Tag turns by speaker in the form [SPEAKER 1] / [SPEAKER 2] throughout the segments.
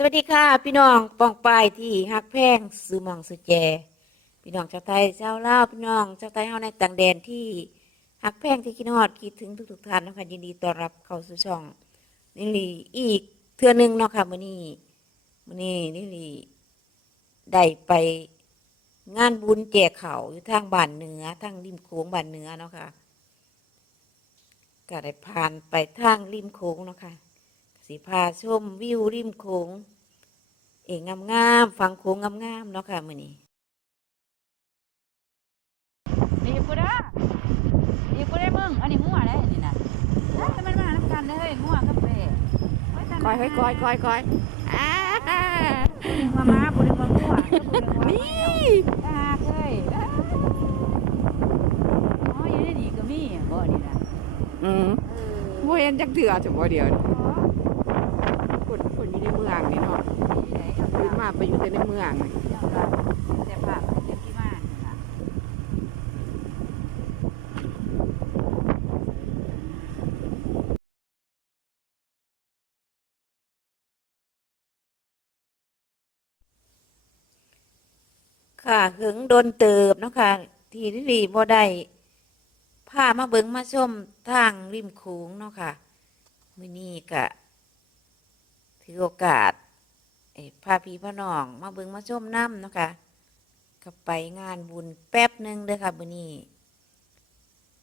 [SPEAKER 1] สวัสดีค่ะ พี่น้องปองปายที่ฮักแพงซื้อมองซื้อแจ พี่น้องชาวไทยชาวลาวพี่น้องชาวไทยเฮาในต่างแดนที่ฮักแพงที่คิดฮอดคิดถึงทุกๆท่านนะคะยินดีต้อนรับเข้าสู่ช่องนิลีอีกเทื่อหนึงเนาะค่ะมื้อนี้มื้อนี้นิลีได้ไปงานบุญแจกเขาอยู่ทางบ้านเหนือทางริมโขงบ้านเหนือเนาะค่ะก็ได้ผ่านไปทางริมโขงเนาะค่ะ สีพาชมวิวริมโขงเองงามๆฟังโขงงามๆเนาะค่ะมื้อนี้
[SPEAKER 2] ดีกูเด้อดีกูได้มึงอันนี้มั่วเลยนี่นะเฮ้ยมันมาน้ำกันเด้อเฮ้ยมั่วกาแฟเฮ้ตา
[SPEAKER 1] คอยคอยคอยคอยคอยอ่า
[SPEAKER 2] มามาบุรีมามั่วนี่
[SPEAKER 1] นี่
[SPEAKER 2] ตาเคยอ๋ออยู่ในนี่ก็มีบ่นี่นะ
[SPEAKER 1] อืม
[SPEAKER 2] เออ
[SPEAKER 1] บ่เห็นจักเถื่อจังบ่เดียวนี่
[SPEAKER 2] อ๋อ
[SPEAKER 1] คนคนอยู่ในเมืองนี่เนาะ
[SPEAKER 2] ที่ไหนเอา
[SPEAKER 1] ขึ้น
[SPEAKER 2] ละ
[SPEAKER 1] มาไปอยู่แต่ในเมืองนี่
[SPEAKER 2] เอาละแต่ปากเจ็บที่บ้านนี่ล่ะ
[SPEAKER 1] ค่ะหึงโดนเติบเนาะค่ะ ที่ลิลีบ่ได้พามาเบิ่งมาชมทางริมโขงเนาะค่ะ มื้อนี้ก็ ถือโอกาสพาพี่พาน้อง มาเบิ่งมาชมน้ำเนาะค่ะก็ไปงานบุญแป๊บหนึ่งเด้อค่ะบุนี้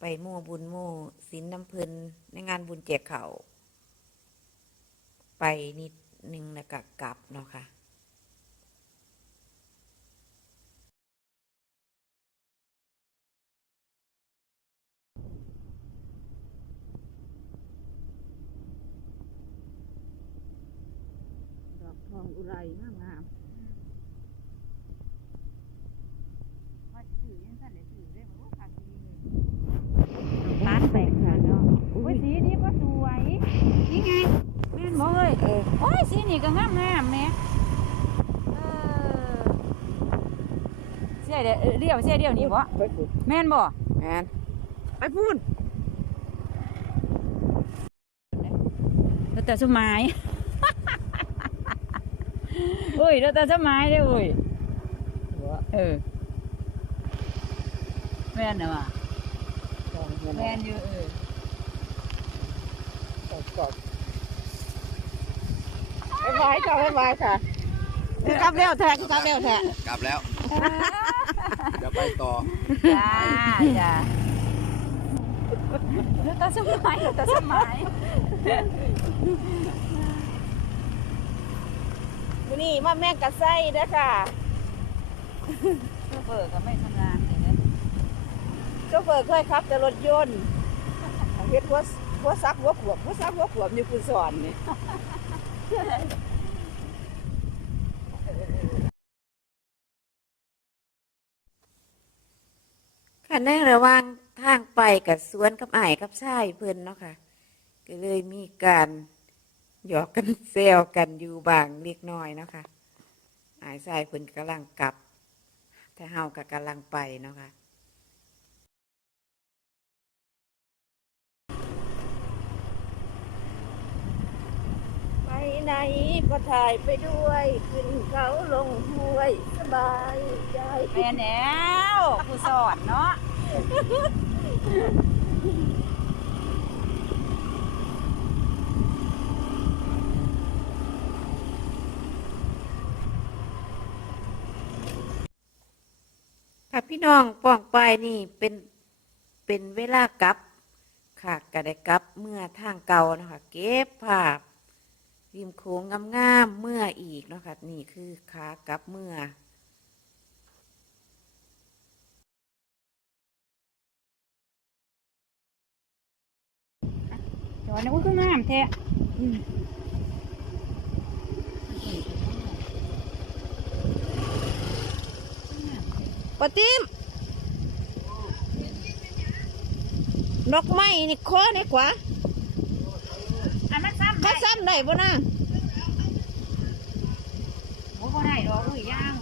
[SPEAKER 1] ไปโมู่บุญโมู่ศิลน้ำพืนในงานบุญเจกเขาไปนิดหนึงแล้วก็กลับเนาะค่ะ อกทองอุไรงามงาม
[SPEAKER 2] ว่าถือยังสั่นได้ถือได้บ่ว่าขาดดีเลย
[SPEAKER 1] ร้านแต่งค่ะเนาะ
[SPEAKER 2] โอ้ยสีนี้ก็สวยนี่ไงแม่นบ่เอ้ย
[SPEAKER 1] เออ
[SPEAKER 2] โอ้ยสีนี่ก็งามงามๆแหม่เออเสียเดียวเอ่อเดียวเสียเดียวนี่บ่
[SPEAKER 1] ไปพูด
[SPEAKER 2] แม่นบ่
[SPEAKER 1] แมนไปพูด
[SPEAKER 2] แล้วแต่สมัย โอ้ยแล้วแต่สมัยเด้อโอ้ยเออแม่นน่ะว่ะแม่นอยู่เออ
[SPEAKER 1] บ๊ายบายค่ะบ๊ายบายค่ะคือกลับเร็วแท้คือกลับเร็วแท้
[SPEAKER 3] กลับแล้วเดี๋ยวไปต่อ
[SPEAKER 2] จ้าจ้าแล้วแต่สมัยแล้วแต่สมัย
[SPEAKER 1] วันนี้มาแม่งกระไส้เด้อค่ะ
[SPEAKER 2] เพื่อเปิดก็ไม่ทำงานเลยนะ
[SPEAKER 1] โชเฟอร์เคยขับแต่รถยนต์เฮ็ดหัวหัวซักหัวขวบหัวซักหัวขวบนี่คุณสอนนี่ค่ะในระหว่างทางไปกับสวนกับอ้ายกับชายเพิ่นเนาะค่ะ ก็เลยมีการ หยอกกันแซวกันอยู่บางเล็กน้อยเนาะค่ะอ้ายชายเพิ่นกำลังกลับ แต่เฮาก็กำลังไปเนาะค่ะไปไหนก็ถ่ายไปด้วย ขึ้นเขาลงห้วย สบายใจ
[SPEAKER 2] แม่แนวครูสอนเนาะ
[SPEAKER 1] พี่น้องป้องไปายนี่เป็นเป็นเวลากลับค่ะก็ได้กลับเมื่อทางเก่านะคะเก็บภาพริมโค้งงามๆเมื่ออีกนะคะนี่คือขากลับเมื่อ
[SPEAKER 2] จอดนะอุ้ก็งามแท้อืม
[SPEAKER 1] ปะติมดอกไม้นี่คอนี่กว่า
[SPEAKER 2] อันนั้นซ้ำ
[SPEAKER 1] เขาซ้ำได้บ่นะ
[SPEAKER 2] โอ้ก็ได้ดอกอุ้ยย่าง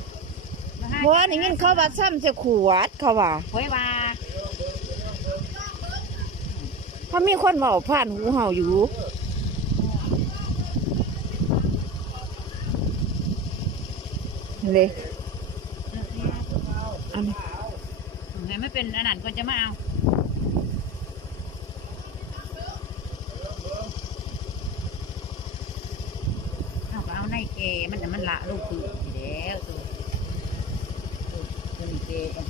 [SPEAKER 2] มาให้
[SPEAKER 1] บ่นี่ยินเขาว่าซ้ำจะขวดเขาว่า
[SPEAKER 2] เฮ้ยว่า
[SPEAKER 1] เขามีคนเว้าผ่านหูเฮาอยู่ เลย อันนี้
[SPEAKER 2] ให้ไม่เป็นอันนั้นก็จะมาเอาเอาก็เอาในเกมันน่ะมันละลูกคือสิแล้วตัวตัวตัวนี้เกก่อน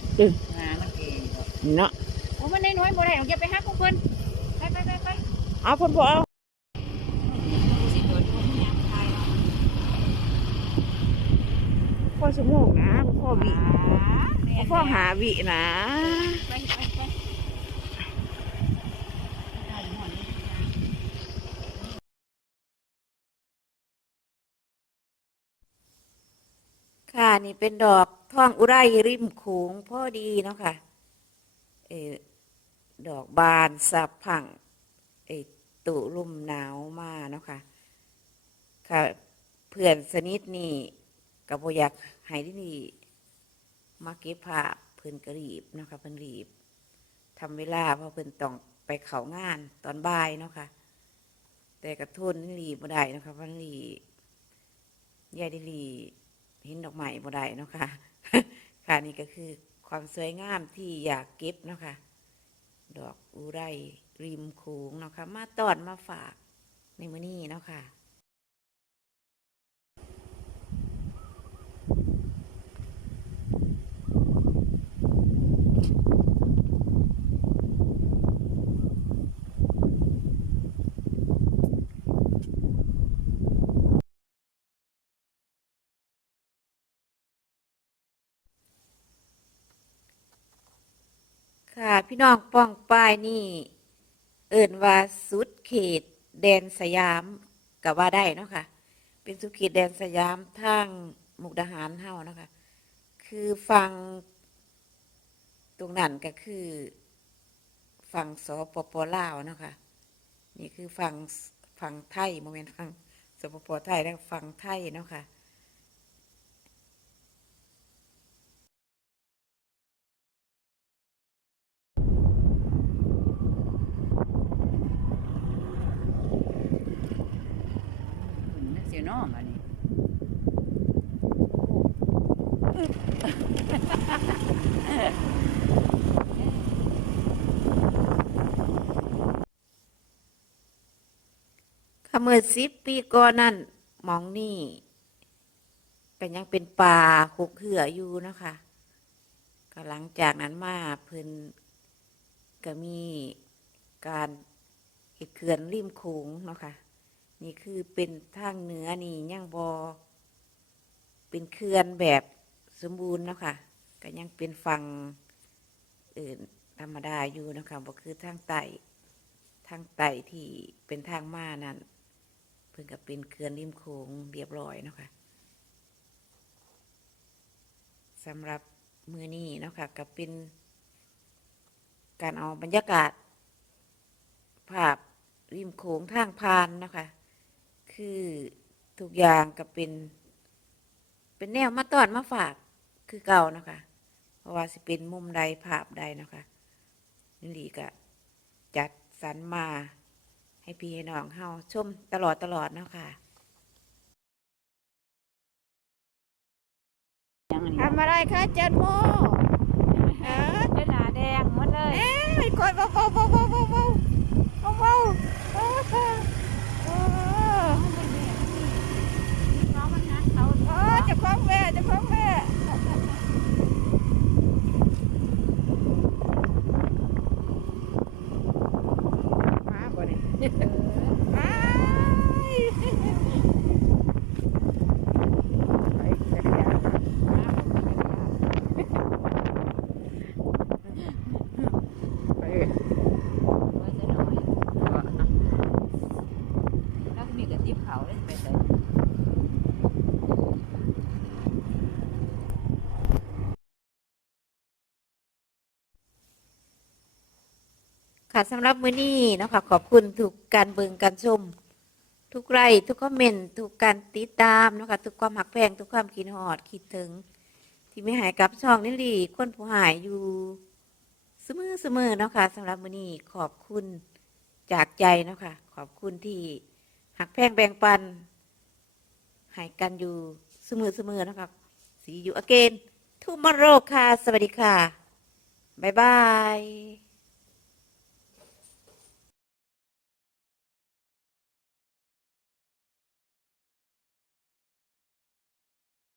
[SPEAKER 2] งามันเกนี่ก่อน
[SPEAKER 1] เนาะ
[SPEAKER 2] โอ้มันน้อยๆบ่ได้หรอกอย่าไปหาของเพิ่นไปไปไปไป
[SPEAKER 1] เอาพ่นพอเอา
[SPEAKER 2] สิโดนพวกนี้ตายเนาะ
[SPEAKER 1] พ่ อสมองนะพ่อวิ
[SPEAKER 2] แม่น
[SPEAKER 1] พ่อหาวินะ
[SPEAKER 2] ไปไปไปได้หมดเลย
[SPEAKER 1] ค่ะนี่เป็นดอกท่องอุไรริมโขงพ่อดีเนาะค่ะเออดอกบานสับผังเออตุลุ่มหนาวมาเนาะค่ะค่ะ เพื่อนสนิทนี่กับอยา กให้ที่นี่มาเก็บภาพเพิ่นกรีบเนาะค่ะเพิ่นรีบทำเวลาเพราะเพิ่นต้องไปเขางานตอนบ่ายเนาะค่ะ แต่กระทุนรีบบ่ได้เนาะค่ะเพราะนี่ยายด้รีเห็นดอกไม้บ่ได้เนาะค่ะ ค่ะนี่ก็คือความสวยงามที่อยากเก็บเนาะค่ะ ดอกอุไรริมโขงเนาะค่ะ มาตอนมาฝากในมื้อนี้เนาะค่ะ ค่ะ พี่น้องป้องป้ายนี่ เอิ่นว่าสุดเขต แดนสยามกับว่าได้เนาะค่ะ เป็นสุดเขตแดนสยามทางมุกดาหารเฮาเนาะค่ะคือฟังตรงนั้นก็คือฝั่งสปปลาวเนาะค่ะนี่คือฝั่งฝั่งไทยโมเมนต์ฝั่งสปปไทยแล้วฝั่งไทยเนาะค่ะ
[SPEAKER 2] น เน้อมานี่
[SPEAKER 1] ค่ะเมื่อสิบปีก่อนนั่นหมองนี่ก็ยังเป็นป่าหกเหืออยู่นะคะก็หลังจากนั้นมาเพิ่นก็มีการเขื่อนริมโขงเนาะค่ะ นี่คือเป็นทางเหนือนี่ยังบอเป็นเขื่อนแบบสมบูรณ์เนาะค่ะก็ยังเป็นฝั่งอื่นธรรมดาอยู่นะคะบ่คือทางใต้ทางใต้ที่เป็นทางมานั่นเพิ่นก็เป็นเขื่อนริมโขงเรียบร้อยเนาะค่ะสำหรับมือนี้เนาะค่ะก็เป็นการเอาบรรยากาศ ภาพริมโขงทางพานนะคะ คือทุกอย่างก็เป็น เป็นแนวมาตอดมาฝากคือเก่านะคะ เพราะว่าสิเป็นมุมใดภาพใดนะคะนี่ดีก็จัดสรรมาให้พี่ให้น้องเฮาชมตลอดตลอดเนาะค่ะทำอะไรคะเจนโมเออ
[SPEAKER 2] จะหนาแดงหมดเลย
[SPEAKER 1] เอ้ยกดเบาๆเบาๆเบาๆเบาๆเบา
[SPEAKER 2] ๆ
[SPEAKER 1] ค่ะสำหรับมื้อนี้นะคะขอบคุณทุกการเบิงการชม ทุกไลค์ทุกคอมเมนต์ทุกการติดตามนะคะทุกความหักแพงทุกความคิดฮอดคิดถึง ที่ไม่หายกับช่องนิลีคนผู้หายอยู่เสมอเสมอนะคะสำหรับมื้อนี้ขอบคุณจากใจนะคะขอบคุณที่หักแพงแบ่งปันให้กันอยู่เสมอเสมอนะคะ see you again tomorrow ค่ะสวัสดีค่ะ บ๊ายบาย